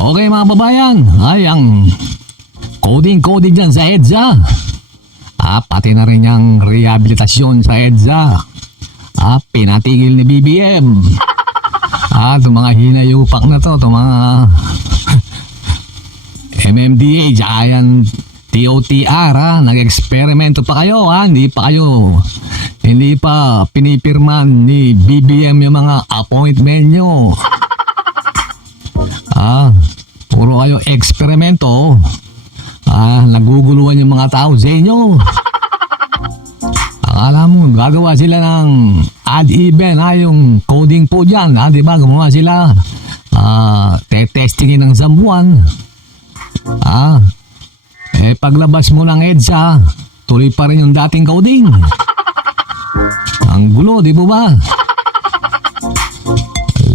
Okay mga babayan, ay ang coding dyan sa EDSA. Pati na rin yung rehabilitasyon sa EDSA. Pinatigil ni BBM. Itong mga hinayupak na to, itong mga MMDA, tsaka yan TOTR, nag-eksperimento pa kayo, hindi pa pinipirman ni BBM yung mga appointment nyo. Puro kayo eksperimento. Naguguluhan yung mga tao sa inyo. Akala mo, gagawa sila ng ad event, yung coding po dyan, di ba? Gumawa sila, testingin ng Zambuan. Paglabas mo ng EDSA, tuloy pa rin yung dating coding. Ang gulo, di ba?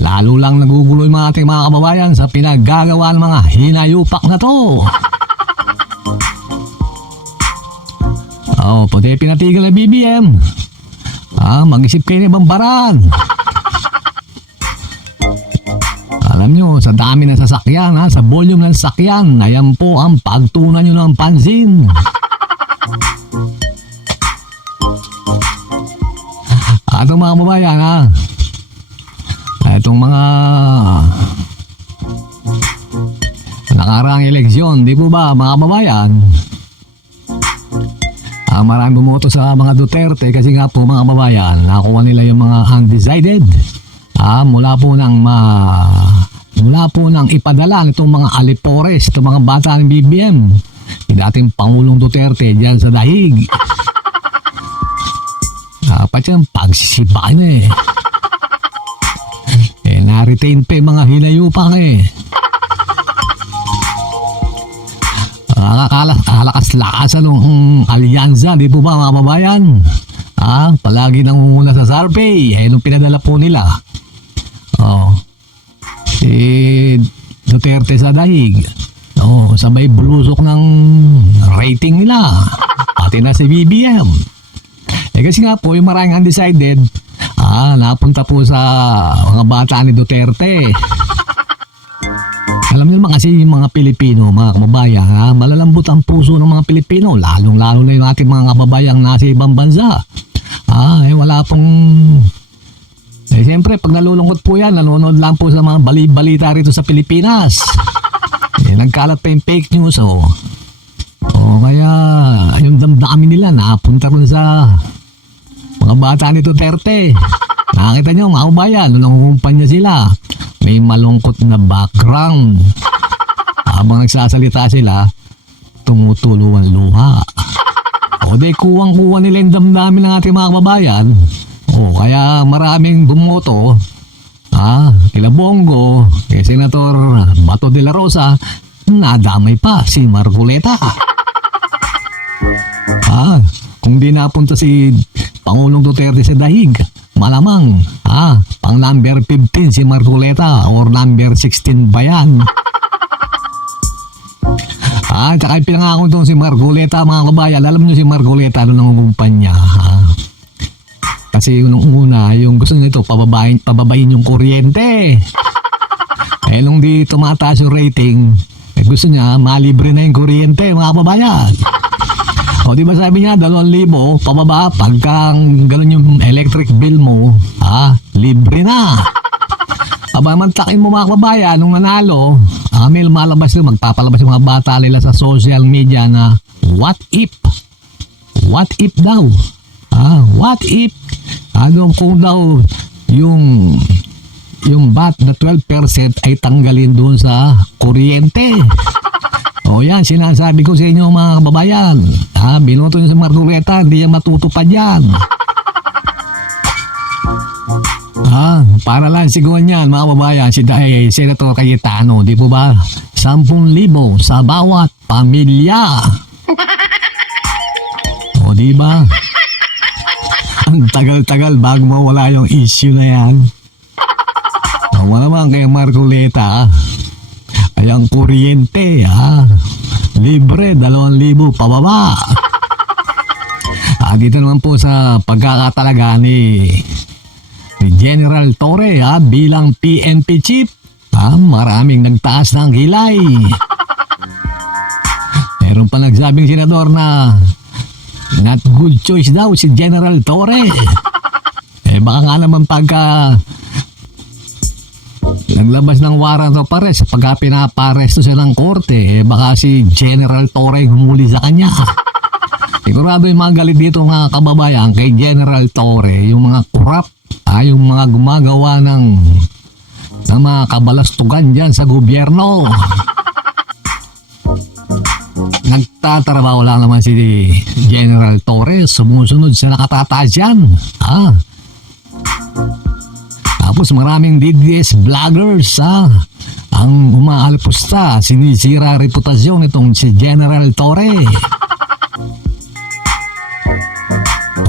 Lalo lang nagugulo yung mga ating mga kababayan sa pinaggagawa ng mga hinayupak na to. Pati pinatigil na BBM. Mag-isip kayo ng ibang paraan. Alam nyo, sa dami ng sasakyan, sa volume ng sasakyan, ayan po ang pagtunan nyo ng pansin. Itong mga kababayan, itong mga nakaraang eleksyon, di po ba mga kababayan? Maraming bumoto sa mga Duterte kasi nga po mga kababayan, nakuha nila yung mga undecided. Mula po nang ipadala itong mga alipores, itong mga bata ng BBM, yung dating Pangulong Duterte dyan sa dahig. Dapat yung pagsisipain na-retain pa yung mga hinayupak Kalakas-lakas ng alyansa, di po ba mga kababayan? Palagi nangunguna sa survey, nung pinadala po nila. Si Duterte sa dahig. Sabay bulusok ng rating nila. Pati na si BBM. Kasi nga po, yung maraming undecided, napunta po sa mga bata ni Duterte. Alam niyo naman kasi yung mga Pilipino, mga kababayan, malalambot ang puso ng mga Pilipino, lalong-lalo na yung ating mga kababayang nasa ibang bansa. Wala pong... Siyempre, pag nalulungkot po yan, nanonood lang po sa mga balita rito sa Pilipinas. Nagkalat pa yung fake news, kaya yung damdamin nila, napunta rin sa mga bata ni Duterte. Nakita nyo, mga kababayan, nung nangungumpanya sila, may malungkot na background. Habang nagsasalita sila, tumutulo ang luha. Kuwang-kuwa nila yung damdamin ng ating mga kababayan. Kaya maraming bumoto. Kila Bongo, kay Senator Bato de la Rosa, nadamay pa si Marcoleta. Kung di napunta si Pangulong Duterte sa dahig, malamang, pang number 15 si Marcoleta or number 16 ba yan? Tsaka pinangako itong si Marcoleta, mga kabayan. Alam nyo si Marcoleta, nangungumpanya. Kasi nung una, yung gusto nito, pababayin yung kuryente. Nung di tumataas yung rating, gusto niya, malibre na yung kuryente, mga kababayan. Di ba sabi niya, 2,000 pababa, pagka gano'n yung electric bill mo, libre na. Mantakin mo mga kababayan, nung nanalo, may lumalabas nyo, magpapalabas yung mga bata nila sa social media na, what if? What if daw? What if? Kung daw yung VAT na 12% ay tanggalin doon sa kuryente. Yan, sinasabi ko sa inyo mga kababayan. Binoto nyo sa Marcoleta, hindi niya matutupad yan. Para lang siguro niyan, mga kababayan, si Senator Cayetano, di po ba? 10,000 sa bawat pamilya. Di ba? Ang tagal-tagal bago mawala yung issue na yan. Wala naman kay Marcoleta, ay ang kuryente, libre, 2,000 pababa. Dito naman po sa pagkakatalaga ni General Torre bilang PNP chief, Maraming nagtaas ng kilay. Meron pa nagsabing senador na not good choice daw si General Torre. Baka nga naman pagka naglabas ng warrant of arrest, pagka pinaparesto siya ng korte, baka si General Torre humuli sa kanya. Sigurado yung mga galit dito mga kababayan kay General Torre, yung mga corrupt, yung mga gumagawa ng mga kabalastugan dyan sa gobyerno. Nagtatrabaho lang naman si General Torre, sumusunod sa nakatataas yan. Tapos maraming DDS vloggers ang umaalpusta, sinisira reputasyon itong si General Torre.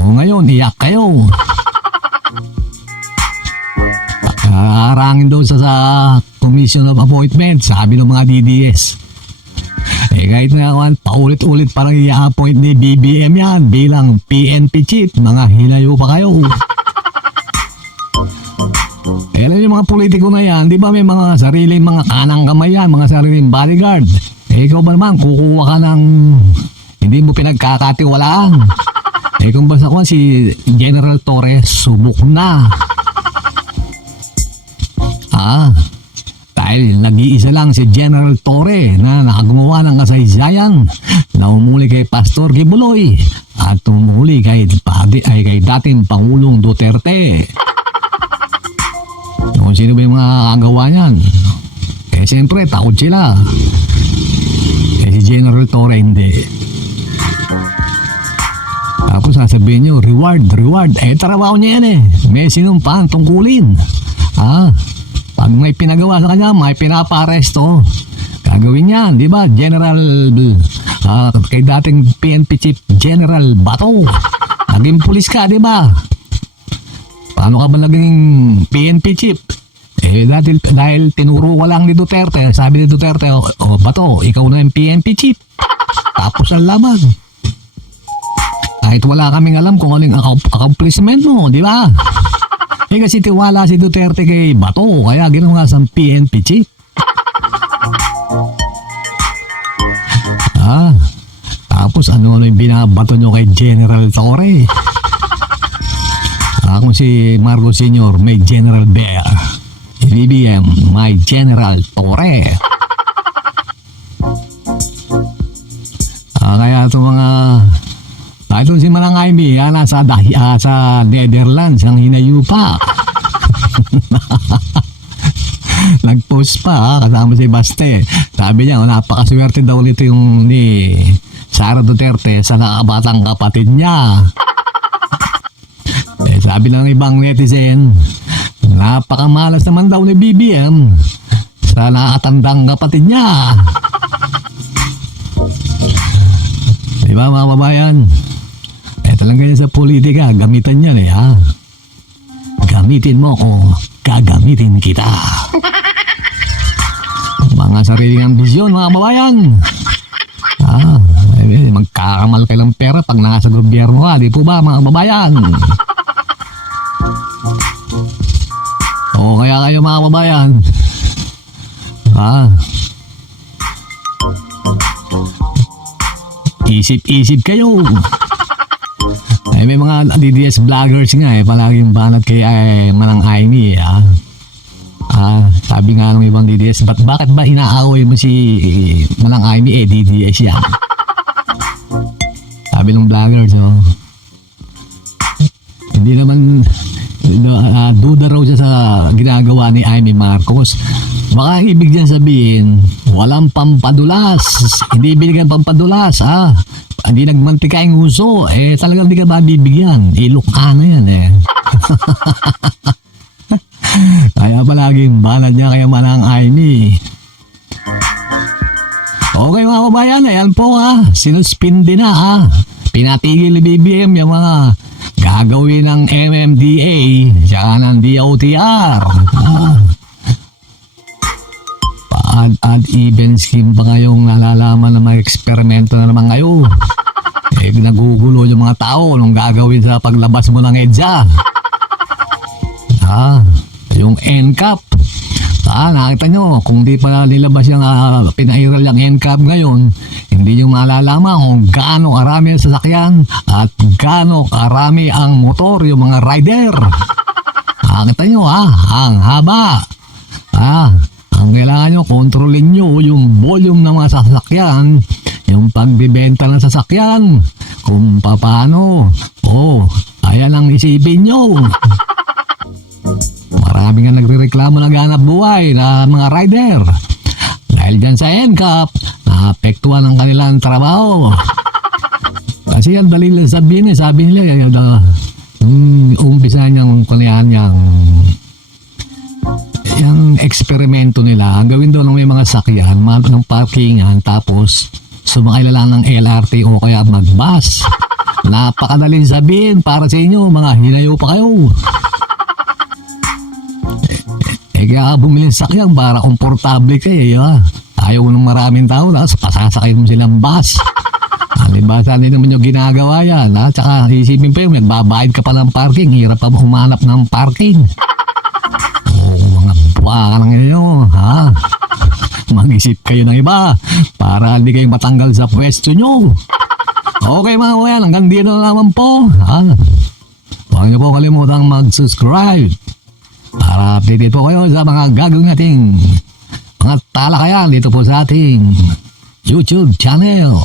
Ngayon, iyak kayo. Harangin daw sa Commission of Appointment, sabi ng mga DDS. Kahit na naman, paulit-ulit parang i-appoint ni BBM yan bilang PNP chief, mga hilayo pa kayo. Alam yung mga politiko na yan, di ba may mga sariling mga kanang kamay yan, mga sariling bodyguard. Ikaw ba naman, kukuha ka ng hindi mo pinagkakatiwalaan. Kung basta ko si General Torre, subok na. Dahil nag-iisa lang si General Torre na nakagumawa ng kasaysayan na umuli kay Pastor Kibuloy at umuli kay dating Pangulong Duterte. Kung sino ba yung mga kagawa niyan? Siyempre, takot sila. Si General Torre, hindi. Tapos sasabihin nyo, reward. Trabaho niya yan May sinumpang tungkulin. Pag may pinagawa sa kanya, may pinaparesto. Gagawin yan, di ba? General, kay dating PNP Chief General Bato. Naging pulis ka, di ba? Paano ka ba naging PNP Chief? Dahil tinuro ka lang ni Duterte, sabi ni Duterte, Bato, ikaw na yung PNP Chief. Tapos ang laban. Kahit wala kaming alam kung anong accomplishment mo, di ba? Kasi tiwala si Duterte kay Bato, kaya ginawa sa PNP chief. Tapos ano yung binabato nyo kay General Torre? Kung si Marcos Sr. may General Bear, si BBM may General Torre. Kaya itong mga ito si Manang Amy, nasa sa Netherlands, ang hinayupa. Nag-post pa, kasama si Baste. Sabi niya, napakaswerte daw ulit yung ni Sara Duterte sa nakabatang kapatid niya. Sabi ng ibang netizen, napakamalas naman daw ni BBM sa nakatandang kapatid niya. Diba mga babayan? Talaga yan sa politika, gamitan yan Gamitin mo o gagamitin kita. Mga sariling ambisyon, mga babayan. Magkakamal kayo ng pera pag nasa gobyerno ka, di po ba mga babayan? O kaya kayo mga babayan. Isip-isip kayo. May mga DDS vloggers nga palaging banat kay Manang Amy sabi nga ng ibang DDS, bakit ba inaaway mo si Manang Amy DDS yan? Sabi ng vloggers, hindi naman duda raw siya sa ginagawa ni Amy Marcos. Baka ibig dyan sabihin, walang pampadulas, hindi binigyan pampadulas hindi nagmantika yung uso, talagang hindi ka ba bibigyan? Ilok ka na yan Kaya palaging banad niya kaya Manang Amy. Okay mga kabayan, ayan po sinuspindi na Pinatigil ni BBM yung mga gagawin ng MMDA tsaka ng DOTR. Odd even scheme pa kayong nalalaman na mga eksperimento na naman kayo. Nagugulo yung mga tao nung gagawin sa paglabas mo ng EDSA. Yung NCAP, Nakita nyo, kung di pa nilabas yung pinairal yung NCAP ngayon, hindi nyo malalaman kung gaano karami ang sasakyan at gaano karami ang motor, yung mga rider. Nakita nyo ang haba. Ang kailangan nyo, kontrolin nyo yung volume ng mga sasakyan, yung pagbibenta ng sasakyan, kung paano. Ayan ang isipin nyo. Marami nga nagrereklamo ng hanap buhay na mga rider. Dahil dyan sa NCAP, naapektuhan ang kanilang trabaho. Kasi ang dali lang sabihin sabi nila, umpisa niyang yung eksperimento nila, ang gawin doon ng may mga sakyan, ng parkingan, tapos sumakay na lang ng LRT o kaya mag-bus. Napakadaling sabihin para sa inyo, mga hinayo pa kayo. Kaya bumili ng sakyan para komportable kayo. Ayaw ng maraming tao, tapos pasasakay mo silang bus. Alibasa din naman yung ginagawa yan. Tsaka isipin pa yung nagbabayad ka pa ng parking, hirap pa humanap ng parking. Mga buwa ka ng inyo, mag-isip kayo ng iba para hindi kayo matanggal sa pwesto nyo. Okay mga kawayan, hanggang dito na naman po. Huwag niyo po kalimutang mag-subscribe para update po kayo sa mga gagawin nating mga talakayan dito po sa ating YouTube channel.